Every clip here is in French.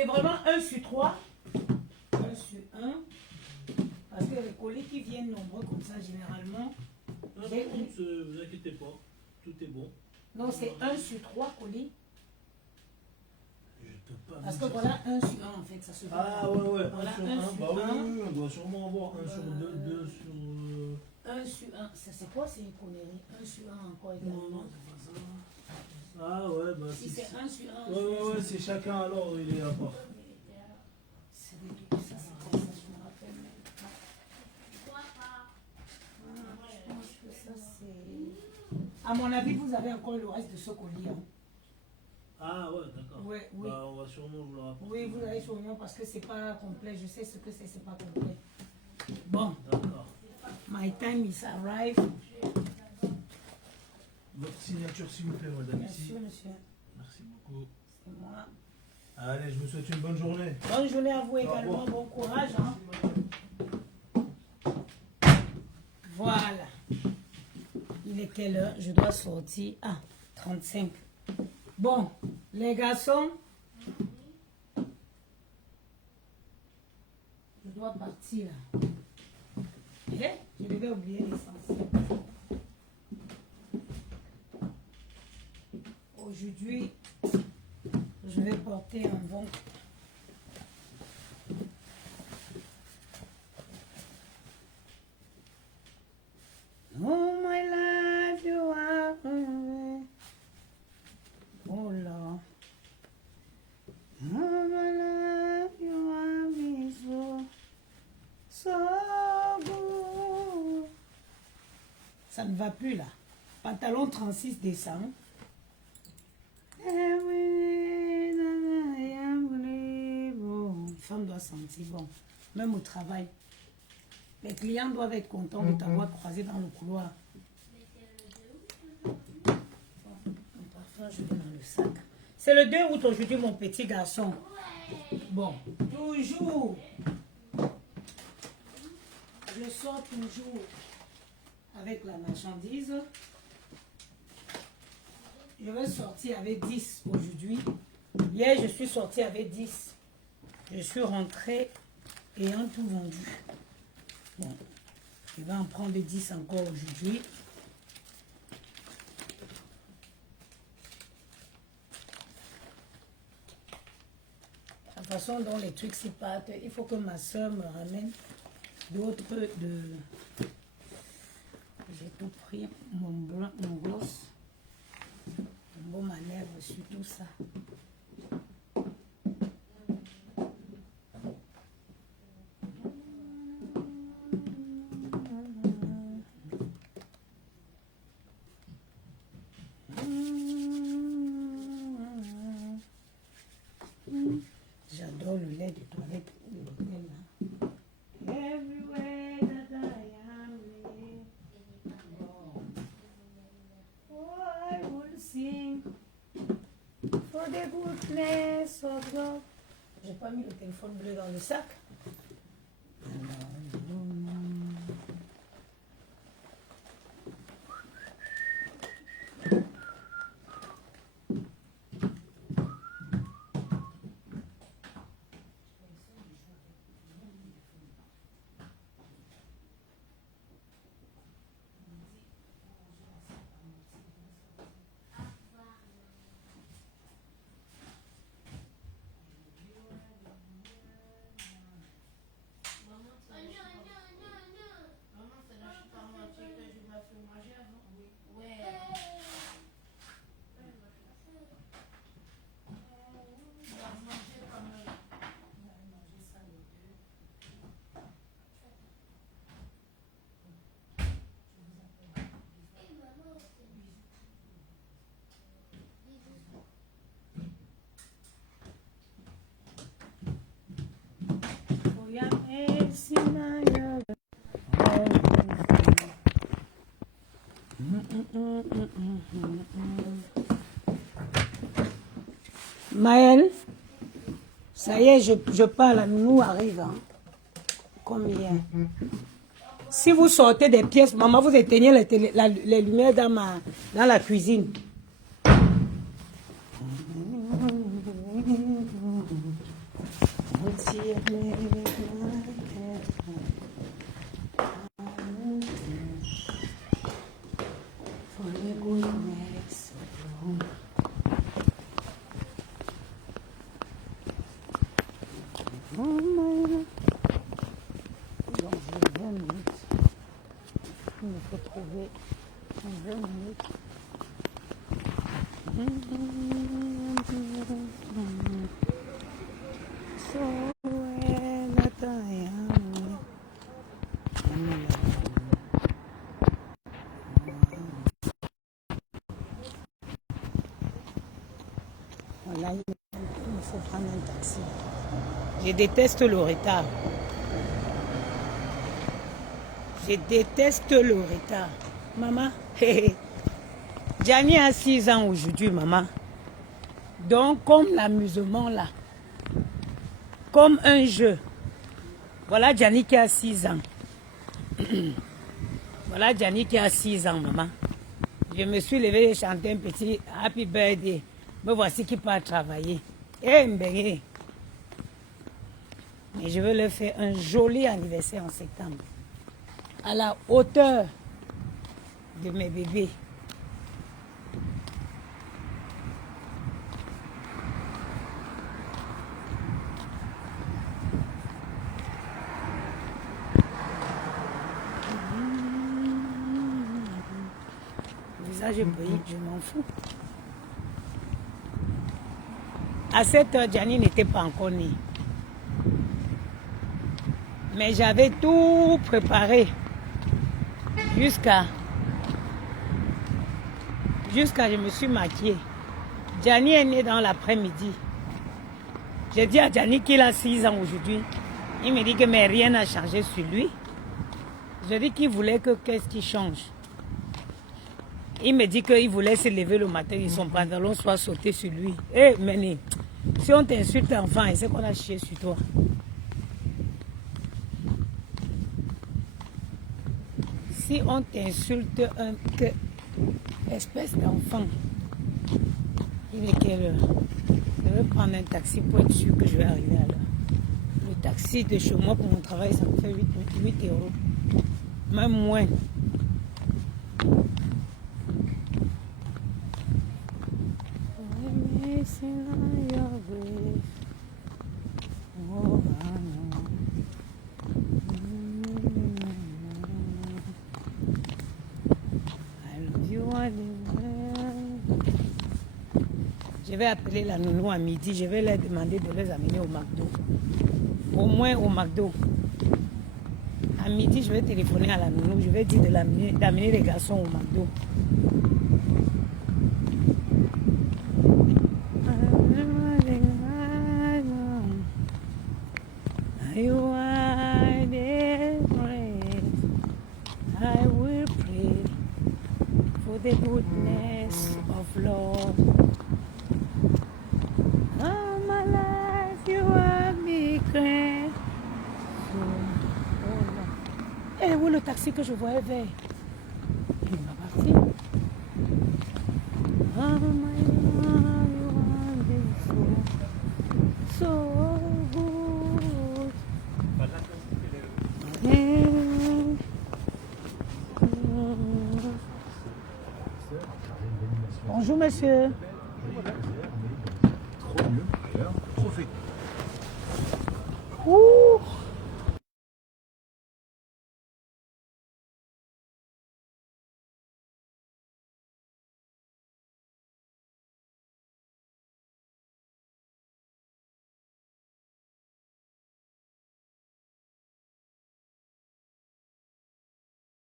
C'est vraiment 1 sur 3. 1 sur 1. Parce que les colis qui viennent nombreux comme ça, généralement. Non, ne vous inquiétez pas. Tout est bon. Non, c'est 1 sur 3 colis. Je peux pas Parce que voilà 1 sur 1 en fait, ça se voit. Ah ouais, Voilà, 1 sur 1. Bah oui, on doit sûrement avoir 1 sur 2, 2 sur... 1 sur 1, ça c'est quoi? C'est une connerie. 1 sur 1 encore également. Non. Ah ouais, bah si c'est 1 sur 1. Ouais, c'est chacun alors, il est à part. C'est ça, c'est comme ça, je me rappelle même pas. Je pense que ça c'est... À mon avis, vous avez encore le reste de ce colis. Hein. Ah ouais, d'accord. Oui. Bah, on va sûrement vous le rapporter. Oui, vous avez sûrement parce que c'est pas complet. Je sais ce que c'est pas complet. Bon. D'accord. My time is arrived. Votre signature, s'il vous plaît, madame. Bien ici. sûr, monsieur. Merci beaucoup. C'est moi. Allez, je vous souhaite une bonne journée. Bonne journée à vous également. Bon courage. Hein. Voilà. Il est quelle heure? Je dois sortir. Ah, 35. Bon, les garçons. Je dois partir là. Je devais oublier l'essentiel. Aujourd'hui, je vais porter un bon. Oh my life, you are. Oh Lord. Oh my life, you are me so good. Ça ne va plus là. Pantalon 36 décembre. Femme doit sentir bon, même au travail. Les clients doivent être contents de t'avoir croisé dans le couloir. Bon, mon parfum, je vais dans le sac. C'est le 2 août aujourd'hui, mon petit garçon. Bon, toujours. Je sors toujours avec la marchandise. Je vais sortir avec 10 aujourd'hui. Hier, je suis sortie avec 10. Je suis rentrée ayant tout vendu. Bon, je vais en prendre 10 encore aujourd'hui. La façon dont les trucs s'y partent, il faut que ma soeur me ramène d'autres de... J'ai tout pris, mon gloss. Bon manœuvre sur tout ça. J'adore le lait de toilette de l'hôtel là. Everywhere that I am. Oh, I will sing for the goodness of God. J'ai pas mis le téléphone bleu dans le sac. Maëlle, ça y est, je parle, la nounou arrive. Hein. Combien? Si vous sortez des pièces, maman, vous éteignez les lumières dans la cuisine. Il me faut trouver en 20 minutes. Voilà, il me faut prendre un taxi. Je déteste le retard. Je déteste le retard. Maman, Gianni a 6 ans aujourd'hui, maman. Donc, comme l'amusement là, comme un jeu. Voilà Gianni qui a 6 ans. Voilà Gianni qui a 6 ans, maman. Je me suis levée et chanté un petit Happy Birthday. Me voici qui part travailler. Eh, mbégué. Mais je veux leur faire un joli anniversaire en septembre. À la hauteur de mes bébés. Le visage est brillé, je m'en fous. À 7 heures, Gianni n'était pas encore né. Mais j'avais tout préparé jusqu'à je me suis maquillée. Gianni est né dans l'après-midi. J'ai dit à Gianni qu'il a 6 ans aujourd'hui. Il me dit que mais rien n'a changé sur lui. Je dis qu'il voulait que qu'est-ce qui change. Il me dit qu'il voulait se lever le matin et son pantalon soit sauté sur lui. Eh, Méné, si on t'insulte enfant, c'est qu'on a chié sur toi. Si on t'insulte espèce d'enfant, il est quelle heure? Je vais prendre un taxi pour être sûr que je vais arriver à l'heure. Le taxi de chez moi pour mon travail, ça me fait 8 euros. Même moins. Je vais appeler la nounou à midi. Je vais leur demander de les amener au McDo. Au moins au McDo. À midi, je vais téléphoner à la nounou. Je vais dire d'amener les garçons au McDo. I will pray for the goodness of Lord. All my life you have been kind. Eh, où est le taxi que je voyais vert? Il va partir. All my life you have been so good. Bonjour monsieur. Trop mieux, trop fait. Ouh.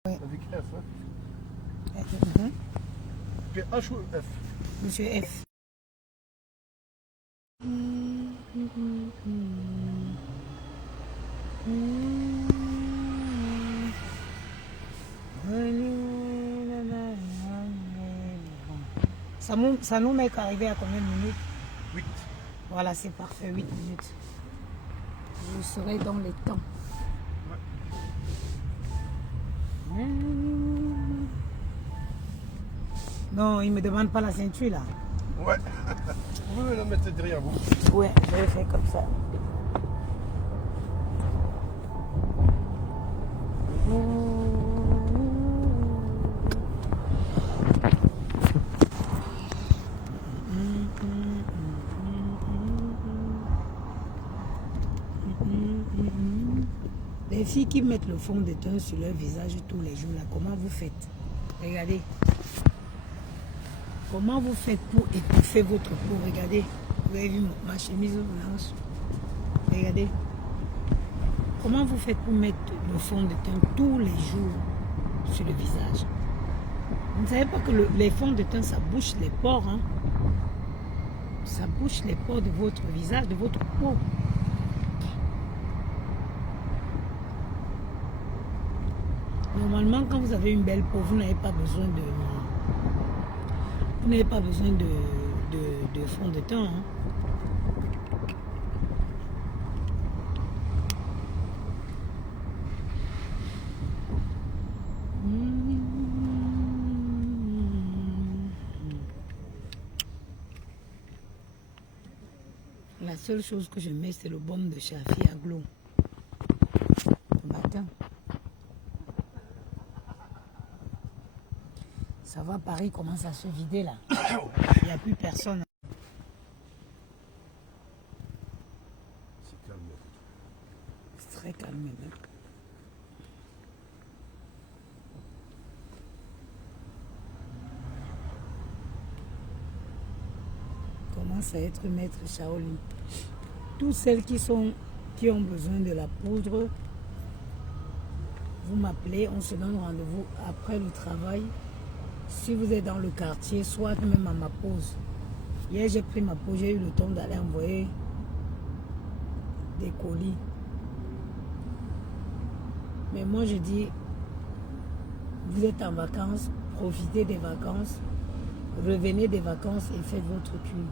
Avec F, hein. H ou F? Monsieur F. Ça nous met qu'arriver à combien de minutes? 8. Voilà, c'est parfait, 8 minutes. Je serai dans les temps. Ouais. Non, il ne me demande pas la ceinture là. Ouais. Vous pouvez la mettre derrière vous. Ouais, je vais faire comme ça. Les filles qui mettent le fond de teint sur leur visage tous les jours, là, comment vous faites? Regardez. Comment vous faites pour étouffer votre peau? Regardez. Vous avez vu ma chemise blanche? Regardez. Comment vous faites pour mettre le fond de teint tous les jours sur le visage? Vous ne savez pas que les fonds de teint, ça bouche les pores, hein? Ça bouche les pores de votre visage, de votre peau. Normalement, quand vous avez une belle peau, vous n'avez pas besoin de... Vous n'avez pas besoin de fond de teint, hein? La seule chose que je mets, c'est le baume de Shafi à Glow. Le matin. Ça va, Paris commence à se vider là. Il n'y a plus personne. C'est calme. C'est très calme même. Commence à être maître Shaolin. Toutes celles qui ont besoin de la poudre, vous m'appelez, on se donne rendez-vous après le travail. Si vous êtes dans le quartier, soit même à ma pause. Hier, j'ai pris ma pause, j'ai eu le temps d'aller envoyer des colis. Mais moi, je dis, vous êtes en vacances, profitez des vacances, revenez des vacances et faites votre cure.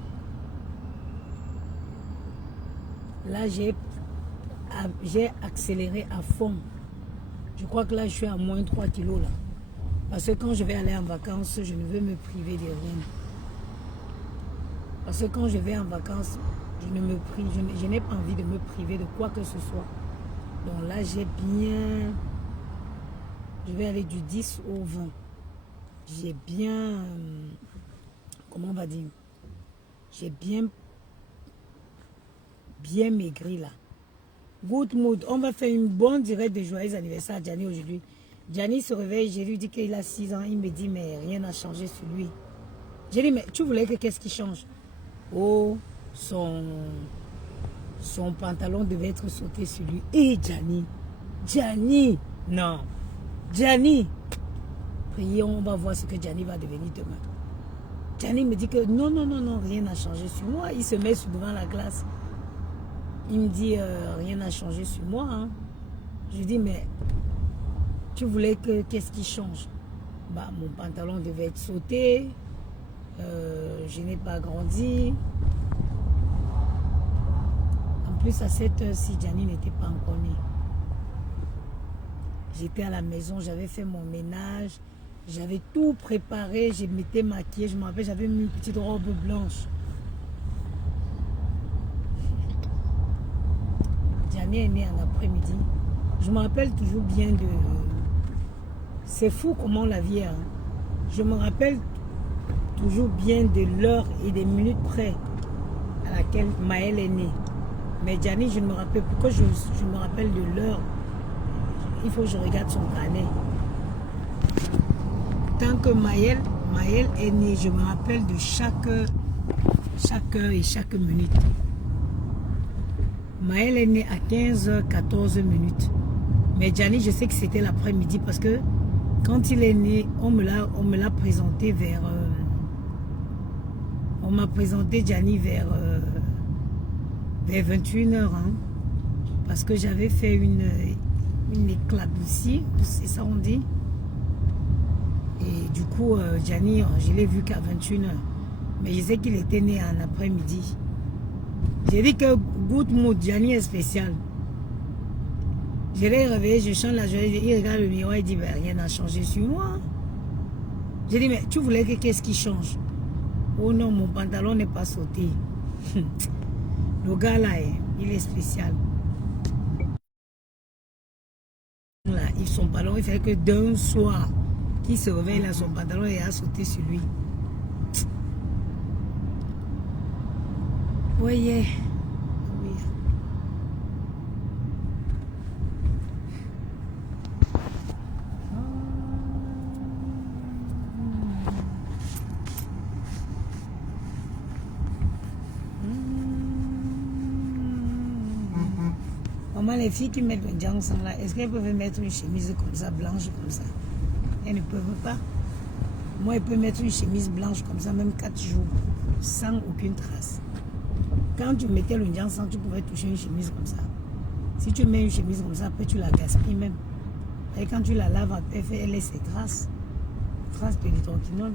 Là, j'ai accéléré à fond. Je crois que là, je suis à moins 3 kilos là. Parce que quand je vais aller en vacances, je ne veux me priver de rien. Parce que quand je vais en vacances, je n'ai pas envie de me priver de quoi que ce soit. Donc là, j'ai bien... Je vais aller du 10 au 20. J'ai bien... comment on va dire? J'ai bien maigri là. Good mood. On va faire une bonne direct de joyeux anniversaire à Gianni aujourd'hui. Gianni se réveille, je lui dis qu'il a 6 ans. Il me dit, mais rien n'a changé sur lui. J'ai dit, mais tu voulais que qu'est-ce qui change? Oh, son pantalon devait être sauté sur lui. Et Gianni, non. Gianni, prions, on va voir ce que Gianni va devenir demain. Gianni me dit que non, rien n'a changé sur moi. Il se met devant la glace. Il me dit, rien n'a changé sur moi. Hein. Je lui dis, mais tu voulais que qu'est-ce qui change? Bah, mon pantalon devait être sauté. Je n'ai pas grandi. En plus, à cette heure-ci, Gianni n'était pas encore né. J'étais à la maison, j'avais fait mon ménage. J'avais tout préparé. Je m'étais maquillée. Je me rappelle, j'avais mis une petite robe blanche. Gianni est né en après-midi. Je me rappelle toujours bien de... C'est fou comment la vie est. Hein. Je me rappelle toujours bien de l'heure et des minutes près à laquelle Maël est né. Mais Gianni, je ne me rappelle pas. Pourquoi je me rappelle de l'heure? Il faut que je regarde son carnet. Tant que Maël est né, je me rappelle de chaque heure et chaque minute. Maël est né à 15h14 minutes. Mais Gianni, je sais que c'était l'après-midi parce que quand il est né, on me l'a présenté vers... on m'a présenté Gianni vers 21h. Hein, parce que j'avais fait une éclaboussie, c'est ça on dit. Et du coup, Gianni, je l'ai vu qu'à 21h. Mais je sais qu'il était né en après-midi. J'ai dit que Good Mood, Gianni est spécial. Je l'ai réveillé, je chante la journée, il regarde le miroir, il dit, ben, rien n'a changé sur moi. J'ai dit, mais tu voulais que qu'est-ce qui change? Oh non, mon pantalon n'est pas sauté. Le gars là, il est spécial. Là, son pantalon, il fait que d'un soir, qu'il se réveille là, son pantalon est à sauter sur lui. Voyez. Oui. les filles qui mettent le Jiangsang là, est-ce qu'elles peuvent mettre une chemise comme ça, blanche comme ça? Elles ne peuvent pas. Moi, elles peuvent mettre une chemise blanche comme ça, même 4 jours, sans aucune trace. Quand tu mettais le Jiangsang, tu pouvais toucher une chemise comme ça. Si tu mets une chemise comme ça, après tu la gaspilles même. Et quand tu la laves, après, elle laisse ses traces. Traces de l'hydroquinone.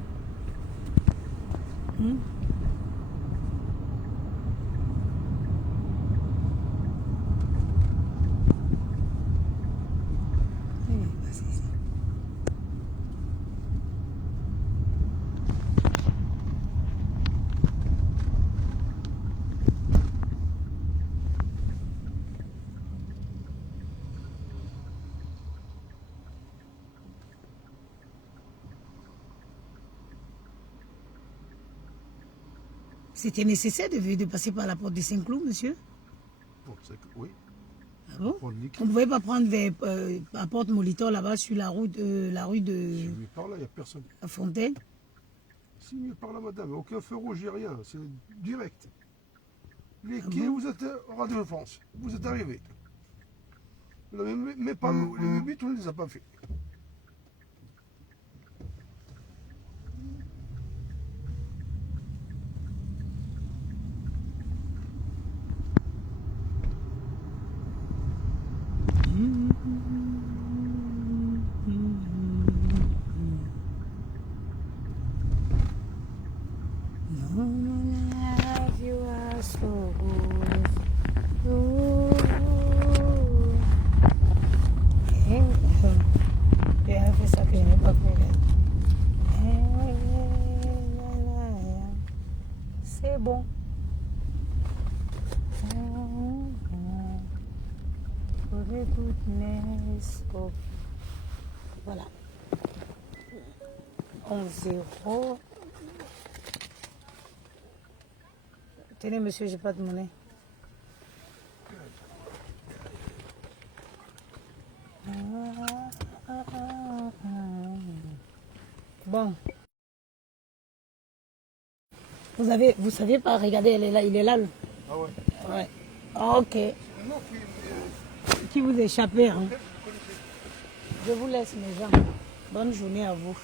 C'était nécessaire de passer par la porte de Saint-Cloud, monsieur? Oui. Ah bon? Pour le On ne liquide. pouvait pas prendre vers la porte Molitor là-bas sur la rue de Si lui par là, il n'y a personne. la Fontaine. Si lui par là, madame, aucun feu rouge, il n'y a rien. C'est direct. Les Ah quais, bon? vous êtes au Radio de France. Vous êtes arrivés. Mais pas nous. Les 8, on ne les a pas fait. You are so good. J'ai fait ça que je n'ai pas fait. C'est bon. Voilà. 11 €. Tenez, monsieur, j'ai pas de monnaie. Bon. Vous savez pas, regardez, elle est là, il est là. Ah ouais. Ouais. Ok. Non, Qui vous échappez, hein? Je vous laisse, mes gens. Bonne journée à vous.